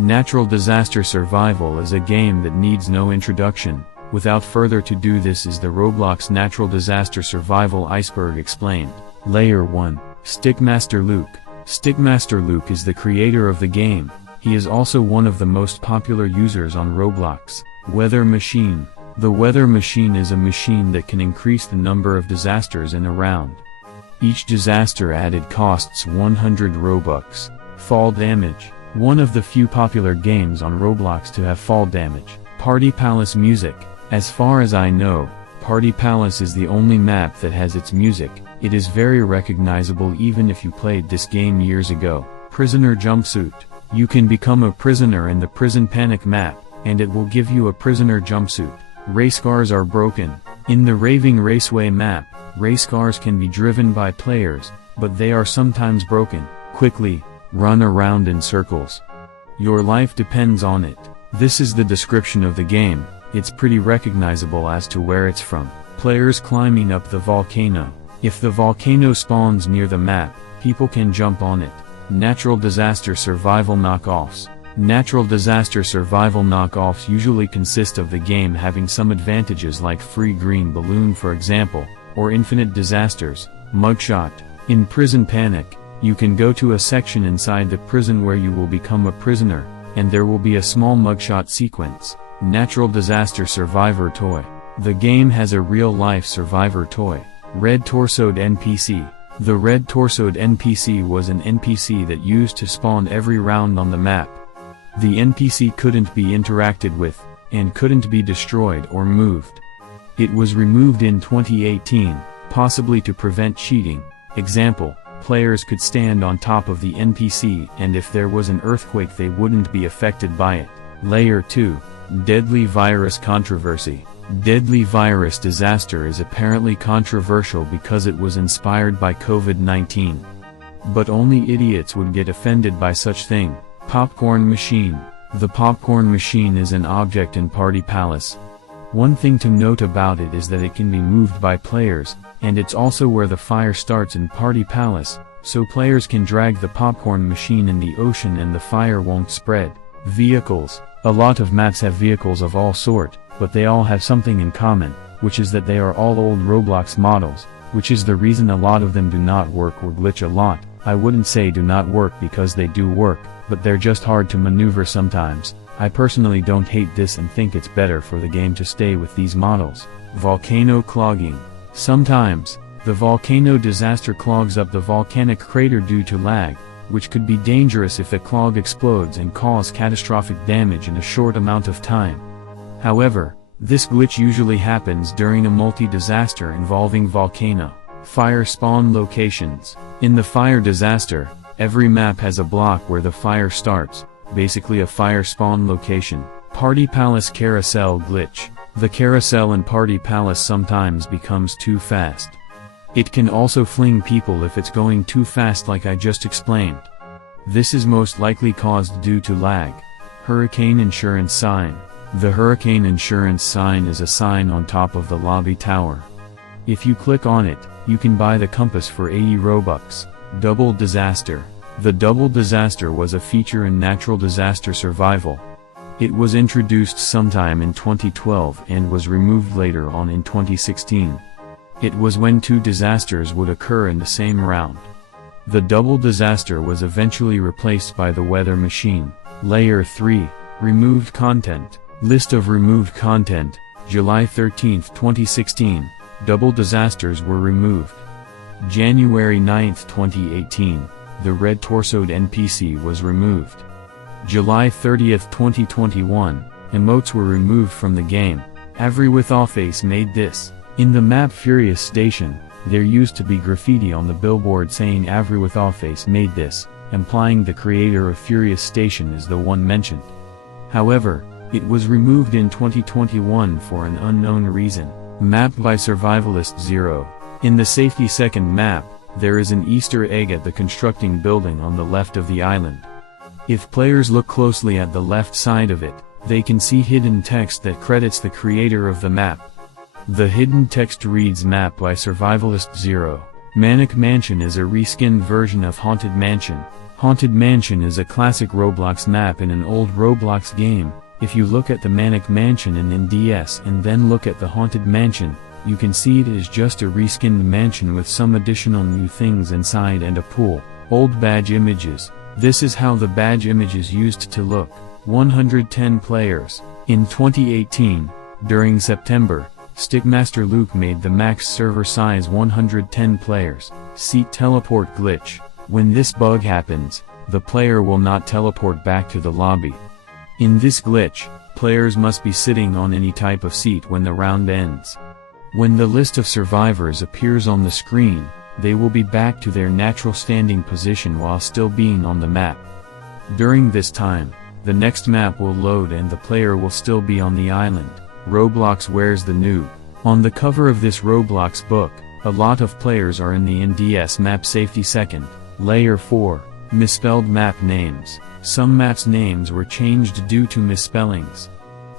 Natural disaster survival is a game that needs no introduction. Without further ado, this is the Roblox Natural Disaster Survival Iceberg explained. Layer 1, Stickmaster Luke. Stickmaster Luke is the creator of the game. He is also one of the most popular users on Roblox. Weather Machine. The Weather Machine is a machine that can increase the number of disasters in a round. Each disaster added costs 100 Robux. Fall Damage. One of the few popular games on Roblox to have fall damage. Party Palace Music. As far as I know, Party Palace is the only map that has its music. It is very recognizable even if you played this game years ago. Prisoner Jumpsuit. You can become a prisoner in the Prison Panic map, and it will give you a prisoner jumpsuit. Race cars are broken. In the Raving Raceway map, race cars can be driven by players, but they are sometimes broken. Quickly run around in circles. Your life depends on it. This is the description of the game. It's pretty recognizable as to where it's from. Players climbing up the volcano. If the volcano spawns near the map, people can jump on it. Natural disaster survival knockoffs. Natural disaster survival knockoffs usually consist of the game having some advantages like free green balloon, for example, or infinite disasters. Mugshot. In Prison Panic, you can go to a section inside the prison where you will become a prisoner, and there will be a small mugshot sequence. Natural disaster survivor toy. The game has a real-life survivor toy. Red Torsoed NPC. The Red Torsoed NPC was an NPC that used to spawn every round on the map. The NPC couldn't be interacted with, and couldn't be destroyed or moved. It was removed in 2018, possibly to prevent cheating. Example, players could stand on top of the NPC, and if there was an earthquake they wouldn't be affected by it. Layer 2, Deadly Virus Controversy. Deadly Virus Disaster is apparently controversial because it was inspired by COVID-19. But only idiots would get offended by such thing. Popcorn Machine. The Popcorn Machine is an object in Party Palace. One thing to note about it is that it can be moved by players, and it's also where the fire starts in Party Palace, so players can drag the popcorn machine in the ocean and the fire won't spread. Vehicles. A lot of maps have vehicles of all sort, but they all have something in common, which is that they are all old Roblox models, which is the reason a lot of them do not work or glitch a lot. I wouldn't say do not work because they do work, but they're just hard to maneuver sometimes. I personally don't hate this and think it's better for the game to stay with these models. Volcano Clogging. Sometimes, the volcano disaster clogs up the volcanic crater due to lag, which could be dangerous if the clog explodes and cause catastrophic damage in a short amount of time. However, this glitch usually happens during a multi-disaster involving volcano. Fire spawn locations. In the fire disaster, every map has a block where the fire starts, basically a fire spawn location. Party Palace Carousel Glitch. The carousel in Party Palace sometimes becomes too fast. It can also fling people if it's going too fast, like I just explained. This is most likely caused due to lag. Hurricane Insurance Sign. The Hurricane Insurance Sign is a sign on top of the lobby tower. If you click on it, you can buy the compass for 80 Robux. Double Disaster. The Double Disaster was a feature in Natural Disaster Survival. It was introduced sometime in 2012 and was removed later on in 2016. It was when two disasters would occur in the same round. The Double Disaster was eventually replaced by the Weather Machine. Layer 3, Removed Content. List of removed content. July 13, 2016, double disasters were removed. January 9, 2018, the Red Torsoed NPC was removed. July 30, 2021, emotes were removed from the game. Avrywithaface made this. In the map Furious Station, there used to be graffiti on the billboard saying Avrywithaface made this, implying the creator of Furious Station is the one mentioned. However, it was removed in 2021 for an unknown reason. Map by Survivalist 0. In the Safety Second map, there is an Easter egg at the constructing building on the left of the island. If players look closely at the left side of it, they can see hidden text that credits the creator of the map. The hidden text reads Map by Survivalist 0. Manic Mansion is a reskinned version of Haunted Mansion. Haunted Mansion is a classic Roblox map in an old Roblox game. If you look at the Manic Mansion in NDS and then look at the Haunted Mansion, you can see it is just a reskinned mansion with some additional new things inside and a pool. Old badge images. This is how the badge images used to look. 110 players. In 2018, during September, Stickmaster Luke made the max server size 110 players. Seat teleport glitch. When this bug happens, the player will not teleport back to the lobby. In this glitch, players must be sitting on any type of seat when the round ends. When the list of survivors appears on the screen, they will be back to their natural standing position while still being on the map. During this time, the next map will load and the player will still be on the island. Roblox Where's the Noob? On the cover of this Roblox book, a lot of players are in the NDS map Safety Second. Layer 4. Misspelled map names. Some maps' names were changed due to misspellings.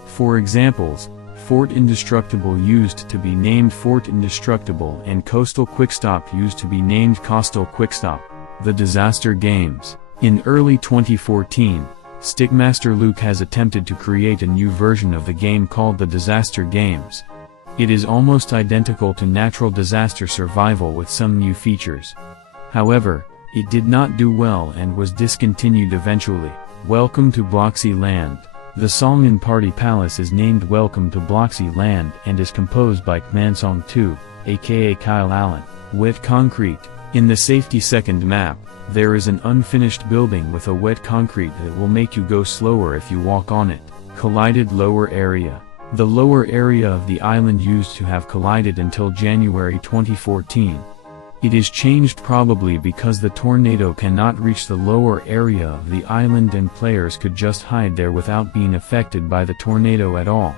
For examples, Fort Indestructible used to be named Fort Indestructible and Coastal Quickstop used to be named Coastal Quickstop. The Disaster Games. In early 2014, Stickmaster Luke has attempted to create a new version of the game called the Disaster Games. It is almost identical to Natural Disaster Survival with some new features. However, it did not do well and was discontinued eventually. Welcome to Bloxy Land. The song in Party Palace is named Welcome to Bloxy Land and is composed by Kmansong2, aka Kyle Allen. Wet concrete. In the Safety Second map, there is an unfinished building with a wet concrete that will make you go slower if you walk on it. Collided lower area. The lower area of the island used to have collided until January 2014. It is changed probably because the tornado cannot reach the lower area of the island and players could just hide there without being affected by the tornado at all.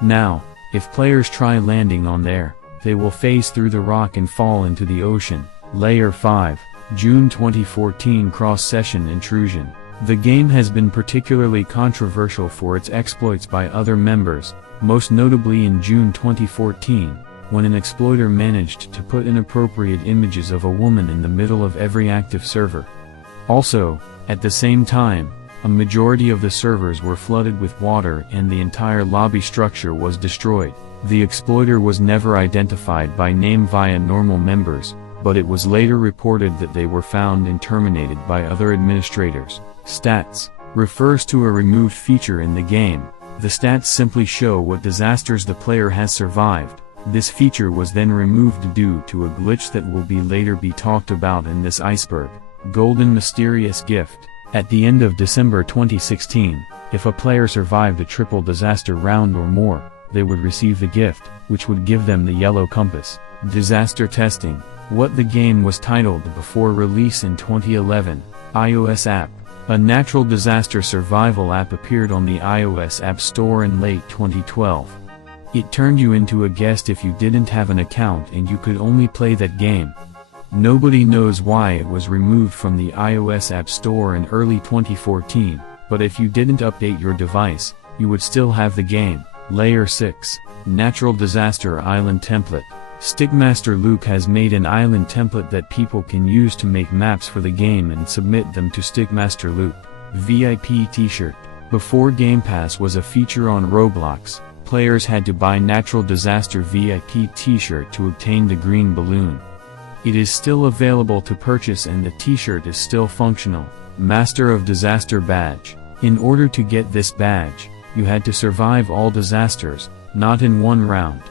Now, if players try landing on there, they will phase through the rock and fall into the ocean. Layer 5. June 2014 Cross-Session Intrusion. The game has been particularly controversial for its exploits by other members, most notably in June 2014. When an exploiter managed to put inappropriate images of a woman in the middle of every active server. Also, at the same time, a majority of the servers were flooded with water and the entire lobby structure was destroyed. The exploiter was never identified by name via normal members, but it was later reported that they were found and terminated by other administrators. Stats refers to a removed feature in the game. The stats simply show what disasters the player has survived. This feature was then removed due to a glitch that will later be talked about in this Iceberg. Golden Mysterious Gift. At the end of December 2016, if a player survived a triple disaster round or more, they would receive the gift, which would give them the yellow compass. Disaster Testing. What the game was titled before release in 2011. iOS app. A natural disaster survival app appeared on the iOS App Store in late 2012. It turned you into a guest if you didn't have an account and you could only play that game. Nobody knows why it was removed from the iOS App Store in early 2014, but if you didn't update your device, you would still have the game. Layer 6. Natural Disaster Island Template. Stickmaster Luke has made an island template that people can use to make maps for the game and submit them to Stickmaster Luke. VIP T-shirt. Before Game Pass was a feature on Roblox, players had to buy Natural Disaster VIP T-shirt to obtain the green balloon. It is still available to purchase and the T-shirt is still functional. Master of Disaster Badge. In order to get this badge, you had to survive all disasters, not in one round.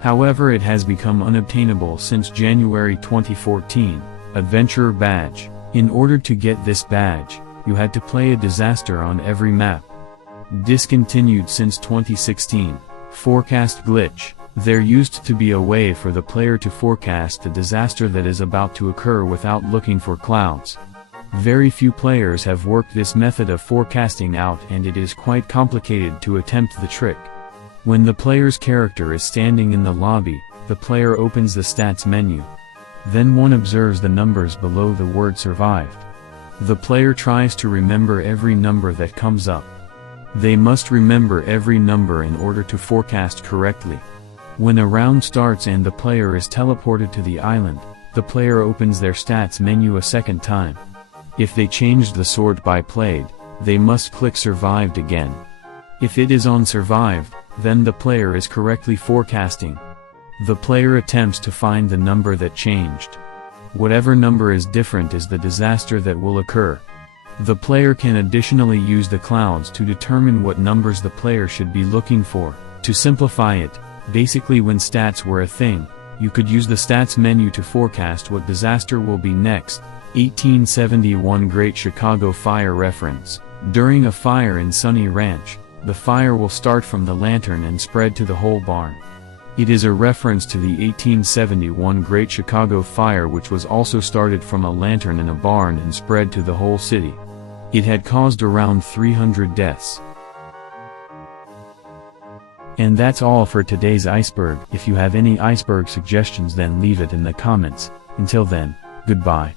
However, it has become unobtainable since January 2014. Adventurer Badge. In order to get this badge, you had to play a disaster on every map. Discontinued since 2016. Forecast Glitch. There used to be a way for the player to forecast a disaster that is about to occur without looking for clouds. Very few players have worked this method of forecasting out and it is quite complicated to attempt the trick. When the player's character is standing in the lobby, the player opens the stats menu. Then one observes the numbers below the word survived. The player tries to remember every number that comes up. They must remember every number in order to forecast correctly. When a round starts and the player is teleported to the island, the player opens their stats menu a second time. If they changed the sort by played, they must click survived again. If it is on survived, then the player is correctly forecasting. The player attempts to find the number that changed. Whatever number is different is the disaster that will occur. The player can additionally use the clouds to determine what numbers the player should be looking for. To simplify it, basically when stats were a thing, you could use the stats menu to forecast what disaster will be next. 1871 Great Chicago Fire reference. During a fire in Sunny Ranch, the fire will start from the lantern and spread to the whole barn. It is a reference to the 1871 Great Chicago Fire, which was also started from a lantern in a barn and spread to the whole city. It had caused around 300 deaths. And that's all for today's Iceberg. If you have any Iceberg suggestions, then leave it in the comments. Until then, goodbye.